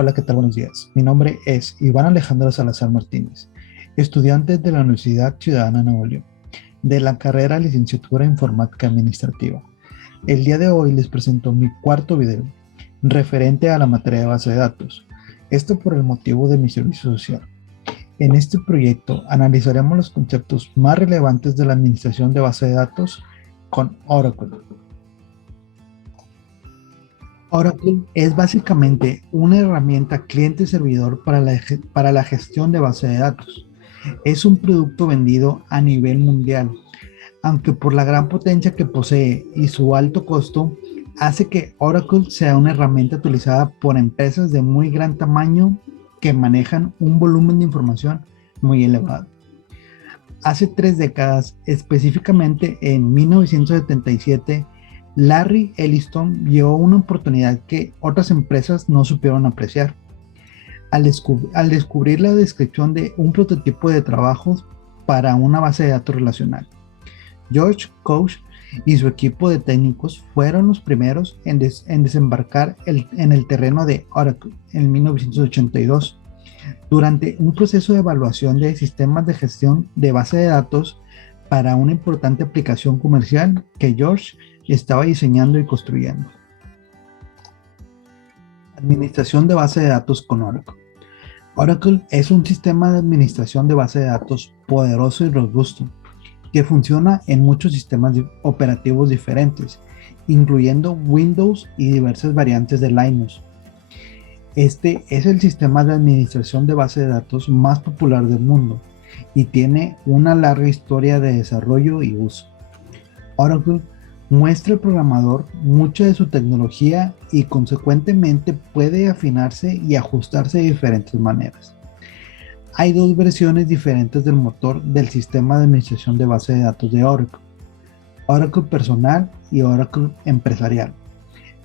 Hola, ¿qué tal? Buenos días. Mi nombre es Iván Alejandro Salazar Martínez, estudiante de la Universidad Ciudadana de Nuevo León, de la carrera Licenciatura en Informática Administrativa. El día de hoy les presento mi cuarto video, referente a la materia de base de datos. Esto por el motivo de mi servicio social. En este proyecto analizaremos los conceptos más relevantes de la administración de base de datos con Oracle. Oracle es básicamente una herramienta cliente-servidor para la gestión de base de datos. Es un producto vendido a nivel mundial, aunque por la gran potencia que posee y su alto costo, hace que Oracle sea una herramienta utilizada por empresas de muy gran tamaño que manejan un volumen de información muy elevado. Hace 3 décadas, específicamente en 1977, Larry Ellison vio una oportunidad que otras empresas no supieron apreciar. Al descubrir la descripción de un prototipo de trabajos para una base de datos relacional. George Couch y su equipo de técnicos fueron los primeros en desembarcar en el terreno de Oracle en 1982. Durante un proceso de evaluación de sistemas de gestión de base de datos para una importante aplicación comercial que George estaba diseñando y construyendo. Administración de base de datos con Oracle. Oracle es un sistema de administración de base de datos poderoso y robusto que funciona en muchos sistemas operativos diferentes, incluyendo Windows y diversas variantes de Linux. Este es el sistema de administración de base de datos más popular del mundo y tiene una larga historia de desarrollo y uso. Oracle muestra al programador mucha de su tecnología y consecuentemente puede afinarse y ajustarse de diferentes maneras. Hay dos versiones diferentes del motor del sistema de administración de base de datos de Oracle: Oracle personal y Oracle empresarial.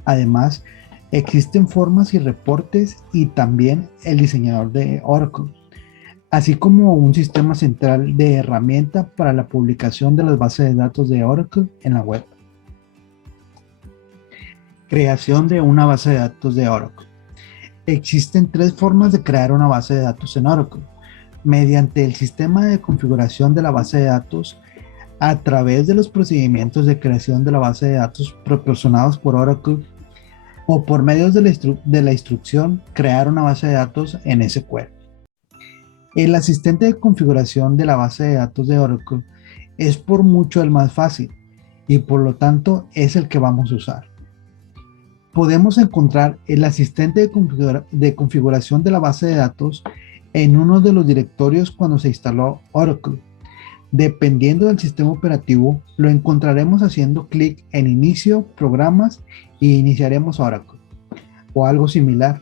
Además, existen formas y reportes y también el diseñador de Oracle, así como un sistema central de herramienta para la publicación de las bases de datos de Oracle en la web. Creación de una base de datos de Oracle. Existen 3 formas de crear una base de datos en Oracle: mediante el sistema de configuración de la base de datos, a través de los procedimientos de creación de la base de datos proporcionados por Oracle, o por medios de la instrucción crear una base de datos en SQL. El asistente de configuración de la base de datos de Oracle es por mucho el más fácil y por lo tanto es el que vamos a usar. Podemos encontrar el asistente de configuración de la base de datos en uno de los directorios cuando se instaló Oracle. Dependiendo del sistema operativo, lo encontraremos haciendo clic en Inicio, Programas y iniciaremos Oracle, o algo similar.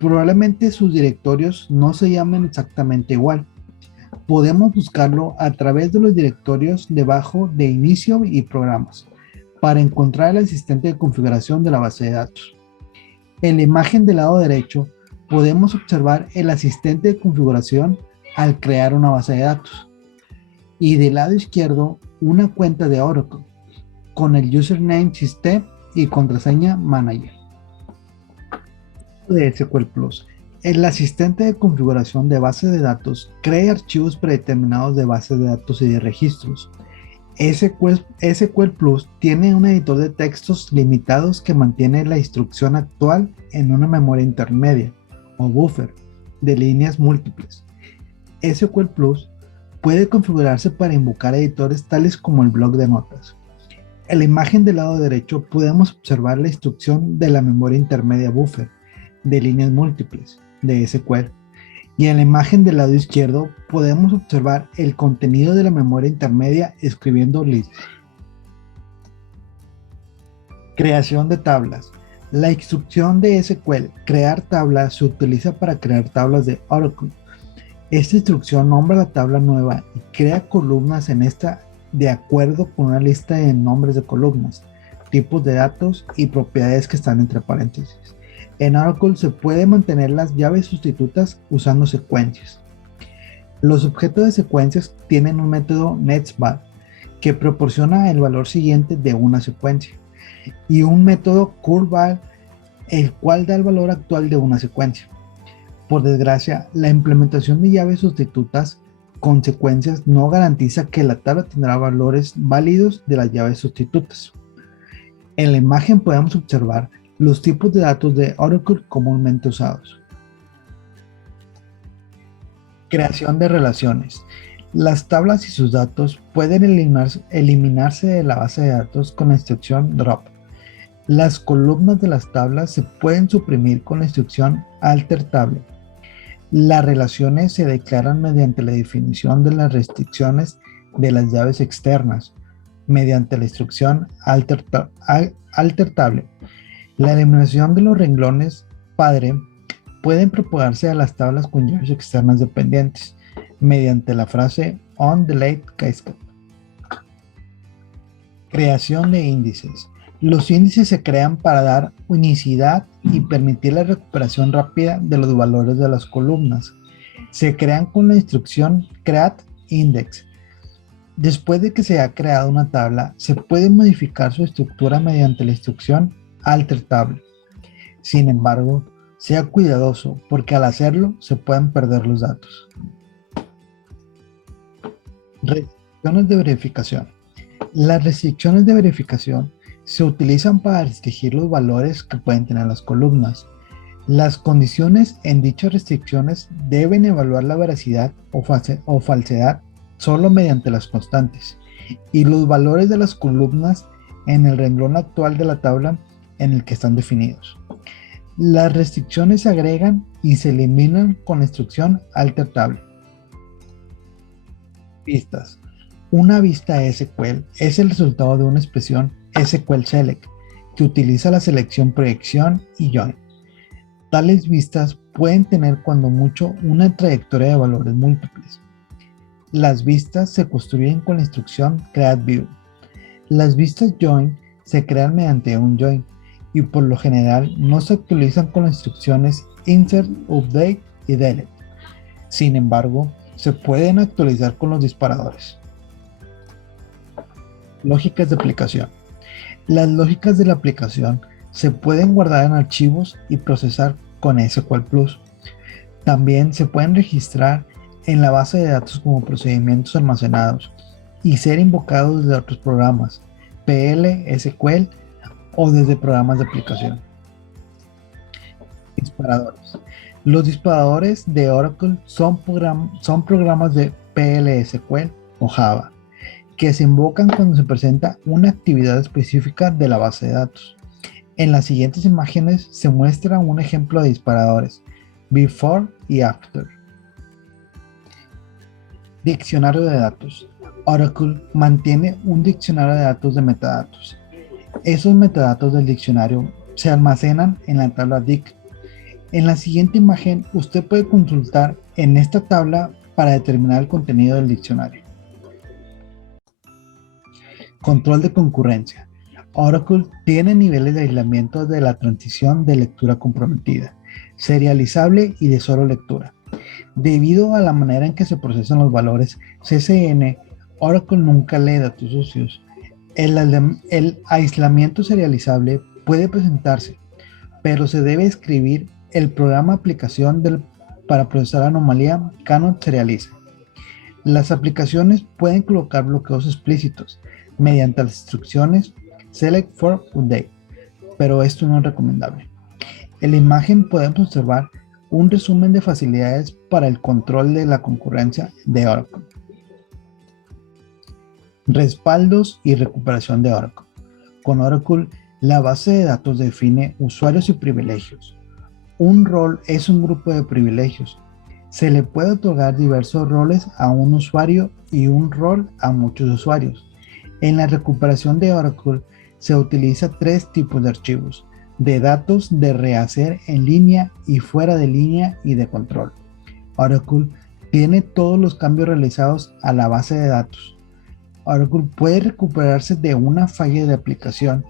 Probablemente sus directorios no se llamen exactamente igual. Podemos buscarlo a través de los directorios debajo de Inicio y Programas para encontrar el asistente de configuración de la base de datos. En la imagen del lado derecho podemos observar el asistente de configuración al crear una base de datos. Y del lado izquierdo, una cuenta de Oracle con el username system y contraseña manager. De SQL Plus. El asistente de configuración de base de datos crea archivos predeterminados de bases de datos y de registros. SQL Plus tiene un editor de textos limitados que mantiene la instrucción actual en una memoria intermedia o buffer de líneas múltiples. SQL Plus puede configurarse para invocar editores tales como el bloc de notas. En la imagen del lado derecho podemos observar la instrucción de la memoria intermedia buffer de líneas múltiples de SQL. Y en la imagen del lado izquierdo podemos observar el contenido de la memoria intermedia escribiendo list. Creación de tablas. La instrucción de SQL crear tablas se utiliza para crear tablas de Oracle. Esta instrucción nombra la tabla nueva y crea columnas en esta de acuerdo con una lista de nombres de columnas, tipos de datos y propiedades que están entre paréntesis. En Oracle se puede mantener las llaves sustitutas usando secuencias. Los objetos de secuencias tienen un método netsval que proporciona el valor siguiente de una secuencia y un método curval el cual da el valor actual de una secuencia. Por desgracia, la implementación de llaves sustitutas con secuencias no garantiza que la tabla tendrá valores válidos de las llaves sustitutas. En la imagen podemos observar los tipos de datos de Oracle comúnmente usados. Creación de relaciones. Las tablas y sus datos pueden eliminarse de la base de datos con la instrucción drop. Las columnas de las tablas se pueden suprimir con la instrucción alter table. Las relaciones se declaran mediante la definición de las restricciones de las llaves externas, mediante la instrucción alter table. La eliminación de los renglones padre pueden propagarse a las tablas con llaves externas dependientes, mediante la frase onDelete cascade. Creación de índices. Los índices se crean para dar unicidad y permitir la recuperación rápida de los valores de las columnas. Se crean con la instrucción createIndex. Después de que se ha creado una tabla, se puede modificar su estructura mediante la instrucción alterTable. Sin embargo, sea cuidadoso porque al hacerlo se pueden perder los datos. Restricciones de verificación. Las restricciones de verificación se utilizan para restringir los valores que pueden tener las columnas. Las condiciones en dichas restricciones deben evaluar la veracidad o falsedad solo mediante las constantes y los valores de las columnas en el renglón actual de la tabla en el que están definidos. Las restricciones se agregan y se eliminan con la instrucción alter table. Vistas. Una vista SQL es el resultado de una expresión SQL Select que utiliza la selección proyección y join. Tales vistas pueden tener cuando mucho una trayectoria de valores múltiples. Las vistas se construyen con la instrucción createView. Las vistas join se crean mediante un join y por lo general no se actualizan con las instrucciones insert, update y delete. Sin embargo, se pueden actualizar con los disparadores. Lógicas de aplicación. Las lógicas de la aplicación se pueden guardar en archivos y procesar con SQL Plus. También se pueden registrar en la base de datos como procedimientos almacenados y ser invocados desde otros programas, PL, SQL o desde programas de aplicación. Disparadores. Los disparadores de Oracle son programas de PL/SQL o Java que se invocan cuando se presenta una actividad específica de la base de datos. En las siguientes imágenes se muestra un ejemplo de disparadores, before y after. Diccionario de datos. Oracle mantiene un diccionario de datos de metadatos. Esos metadatos del diccionario se almacenan en la tabla DIC. En la siguiente imagen, usted puede consultar en esta tabla para determinar el contenido del diccionario. Control de concurrencia. Oracle tiene niveles de aislamiento de la transición de lectura comprometida, serializable y de solo lectura. Debido a la manera en que se procesan los valores CSN, Oracle nunca lee datos sucios. El aislamiento serializable puede presentarse, pero se debe escribir el programa aplicación para procesar anomalía cannot serialize. Las aplicaciones pueden colocar bloqueos explícitos mediante las instrucciones select for update, pero esto no es recomendable. En la imagen podemos observar un resumen de facilidades para el control de la concurrencia de Oracle. Respaldos y recuperación de Oracle. Con Oracle, la base de datos define usuarios y privilegios. Un rol es un grupo de privilegios. Se le puede otorgar diversos roles a un usuario y un rol a muchos usuarios. En la recuperación de Oracle se utiliza tres tipos de archivos: de datos, de rehacer en línea y fuera de línea y de control. Oracle tiene todos los cambios realizados a la base de datos. Oracle puede recuperarse de una falla de aplicación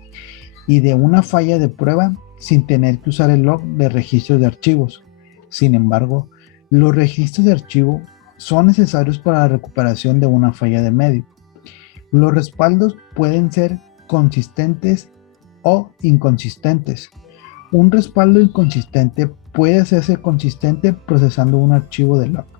y de una falla de prueba sin tener que usar el log de registros de archivos. Sin embargo, los registros de archivo son necesarios para la recuperación de una falla de medio. Los respaldos pueden ser consistentes o inconsistentes. Un respaldo inconsistente puede hacerse consistente procesando un archivo de log.